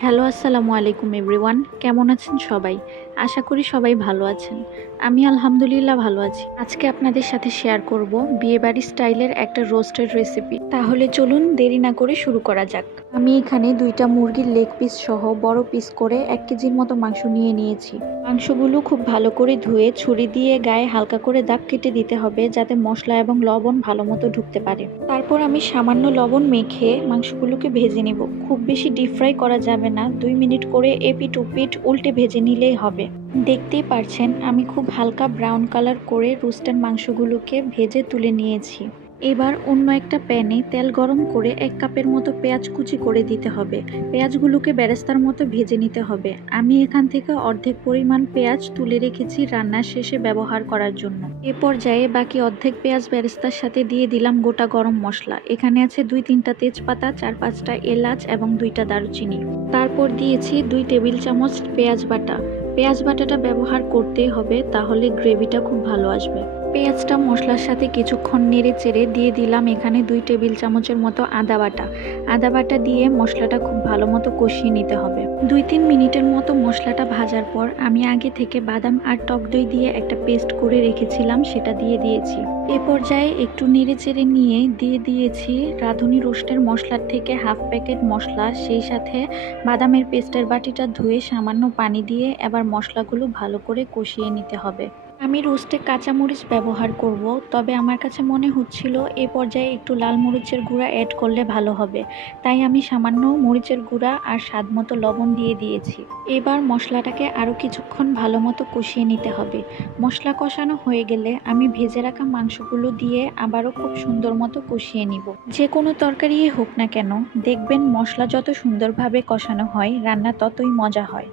Hello, আসসালামু আলাইকুম everyone. কেমন আছেন সবাই? আশা করি সবাই ভালো আছেন। আমি আলহামদুলিল্লাহ ভালো আছি। আজকে আপনাদের সাথে শেয়ার করব বিয়েবাড়ি স্টাইলের একটা রোস্টেড রেসিপি তাহলে চলুন দেরি না করে শুরু করা যাক। আমি এখানে দুইটা মুরগির লেগ পিস সহ বড় পিস করে এক কেজির মতো মাংস নিয়ে নিয়েছি। মাংসগুলো খুব ভালো করে ধুয়ে, ছুরি দিয়ে গায়ে হালকা করে দাগ কেটে দিতে হবে যাতে মশলা এবং লবণ ভালো মতো ঢুকতে পারে। তারপর আমি সামান্য লবণ মেখে মাংসগুলোকে ভেজে নিব। খুব বেশি ডিপ ফ্রাই করা যাবে না, দুই মিনিট করে এপিট উপিট উল্টে ভেজে নিলেই হবে। দেখতেই পারছেন, আমি খুব হালকা ব্রাউন কালার করে রোস্টেড মাংসগুলোকে ভেজে তুলে নিয়েছি। এবার অন্য একটা প্যানে তেল গরম করে এক কাপের মতো পেঁয়াজ কুচি করে দিতে হবে। পেঁয়াজগুলোকে ব্যারেস্তার মতো ভেজে নিতে হবে। আমি এখান থেকে অর্ধেক পরিমাণ পেঁয়াজ তুলে রেখেছি রান্নার শেষে ব্যবহার করার জন্য। এ পর্যায়ে বাকি অর্ধেক পেঁয়াজ ব্যারেস্তার সাথে দিয়ে দিলাম গোটা গরম মশলা। এখানে আছে দুই তিনটা তেজপাতা, চার পাঁচটা এলাচ এবং দুইটা দারুচিনি। তারপর দিয়েছি দুই টেবিল চামচ পেঁয়াজ বাটা। পেঁয়াজ বাটাটা ব্যবহার করতেই হবে, তাহলে গ্রেভিটা খুব ভালো আসবে। পেঁয়াজটা মশলার সাথে কিছুক্ষণ নেড়ে চেড়ে দিয়ে দিলাম এখানে দুই টেবিল চামচের মতো আদা বাটা। আদা বাটা দিয়ে মশলাটা খুব ভালো মতো কষিয়ে নিতে হবে। দুই তিন মিনিটের মতো মশলাটা ভাজার পর আমি আগে থেকে বাদাম আর টক দই দিয়ে একটা পেস্ট করে রেখেছিলাম, সেটা দিয়ে দিয়েছি। এ পর্যায়ে একটু নেড়ে চেড়ে নিয়ে দিয়ে দিয়েছি রাঁধুনি রোস্টের মশলার থেকে হাফ প্যাকেট মশলা, সেই সাথে বাদামের পেস্টের বাটিটা ধুয়ে সামান্য পানি দিয়ে এবার মশলাগুলো ভালো করে কষিয়ে নিতে হবে। আমি রোস্টে কাঁচামরিচ ব্যবহার করব, তবে আমার কাছে মনে হচ্ছিল এ পর্যায়ে একটু লাল মরিচের গুঁড়া অ্যাড করলে ভালো হবে। তাই আমি সামান্য মরিচের গুঁড়া আর স্বাদ মতো লবণ দিয়ে দিয়েছি। এবার মশলাটাকে আরও কিছুক্ষণ ভালো মতো কষিয়ে নিতে হবে। মশলা কষানো হয়ে গেলে আমি ভেজে রাখা মাংসগুলো দিয়ে আবারও খুব সুন্দর মতো কষিয়ে নিব। যে কোনো তরকারি হোক না কেন, দেখবেন মশলা যত সুন্দরভাবে কষানো হয়, রান্না ততই মজা হয়।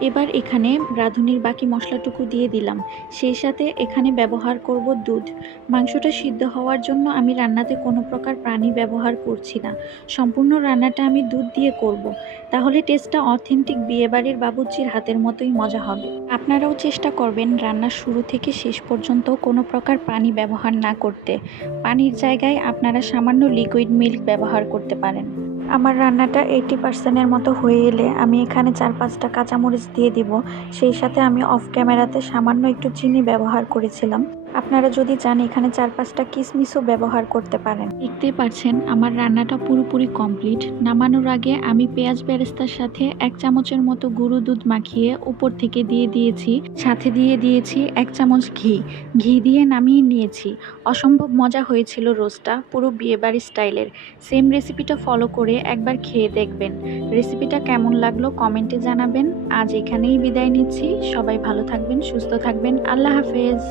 এবার এখানে রাঁধুনির বাকি মশলাটুকু দিয়ে দিলাম। সেই সাথে এখানে ব্যবহার করব দুধ। মাংসটা সিদ্ধ হওয়ার জন্য আমি রান্নাতে কোনো প্রকার প্রাণী ব্যবহার করছি না। সম্পূর্ণ রান্নাটা আমি দুধ দিয়ে করব। তাহলে টেস্টটা অথেন্টিক বিয়েবাড়ির বাবুর্চির হাতের মতোই মজা হবে। আপনারাও চেষ্টা করবেন রান্নার শুরু থেকে শেষ পর্যন্ত কোনো প্রকার পানি ব্যবহার না করতে। পানির জায়গায় আপনারা সামান্য লিকুইড মিল্ক ব্যবহার করতে পারেন। আমার রান্নাটা এইটি পার্সেন্টের মতো হয়ে এলে আমি এখানে চার পাঁচটা কাঁচামরিচ দিয়ে দিব। সেই সাথে আমি অফ ক্যামেরাতে সামান্য একটু চিনি ব্যবহার করেছিলাম। আপনারা যদি চান এখানে চার পাঁচটা কিশমিশও ব্যবহার করতে পারেন। দেখতেই পাচ্ছেন আমার রান্নাটা পুরোপুরি কমপ্লিট নামানোর আগে আমি পেঁয়াজ বেরেস্তার সাথে এক চামচের মতো গুঁড়ো দুধ মাখিয়ে উপর থেকে দিয়ে দিয়েছি। সাথে দিয়ে দিয়েছি এক চামচ ঘি। ঘি দিয়ে নামিয়ে নিয়েছি। অসম্ভব মজা হয়েছিল রোস্টটা, পুরো বিয়েবাড়ি স্টাইলের। সেম রেসিপিটা ফলো করে একবার খেয়ে দেখবেন। রেসিপিটা কেমন লাগল কমেন্টে জানাবেন। আজ এখানেই বিদায় নিচ্ছি। সবাই ভালো থাকবেন, সুস্থ থাকবেন। আল্লাহ হাফেজ।